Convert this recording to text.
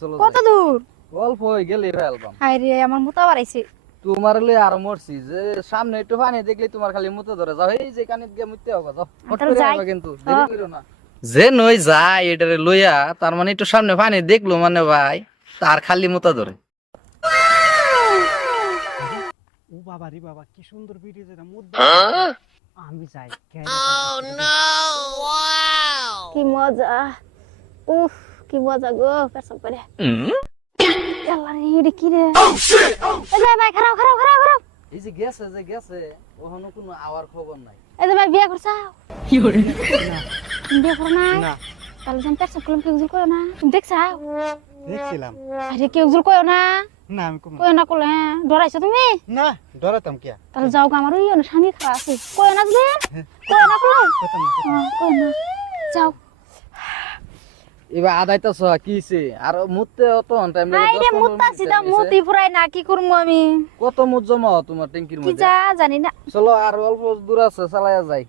চলো কত যাই। দূর? অল্প হয়ে গেলে অ্যালবাম হায় রে আমার মুতা বাড়াইছে। তোমার লই আর মরছি যে সামনে একটু পানি দেখলে তোমার খালি মুতে ধরে যাও এই যে কানে গিয়ে মুততে হবে যাও ফট তাহলে করে যাই। আইবা কিন্তু দেরি করো না যে নই যায় এটারে লইয়া তার মানে একটু সামনে পানি দেখলো মানে ভাই তার খালি মুতা ধরে ও বাবা রে বাবা কি সুন্দর ভিডিও যেটা মুদ্রা আমি যাই কি মজা। উফ কি মজা গো পেছন করে। আল্লাহ রে এটা কি রে? এই যে ভাই খারাপ খারাপ খারাপ খারাপ। এই যে গেছে ওখানে কোনো আওয়ার খবর নাই এই যে ভাই বিয়ে করছাও? কি করে? বিয়ে করো না? না তাহলে তুমি পেছন করলাম কেউ জুল কয়ো না। তুমি দেখছাও? দেখছিলাম আরে কেউ জুল কয়ো না। না আমি কম কয়ো না করলে ডরাইছো তুমি? না ডরাতাম কি তাহলে যাও গো আমার ওই না স্বামী খারাপ আছে। কয়ো না যে? কয়ো না করলে? কইতাম না কয়ো না। যাও। এবার আদাইতাছ কিছে আর মুততে অত টাইম লাগে আইরে মুতাছি তা মুতি ফুরাই না কি করব আমি? কত মুত জমা তোমার ট্যাঙ্কির কি মধ্যে যা জানি না। চলো আর অল্প দূর আছে চালায়া যাই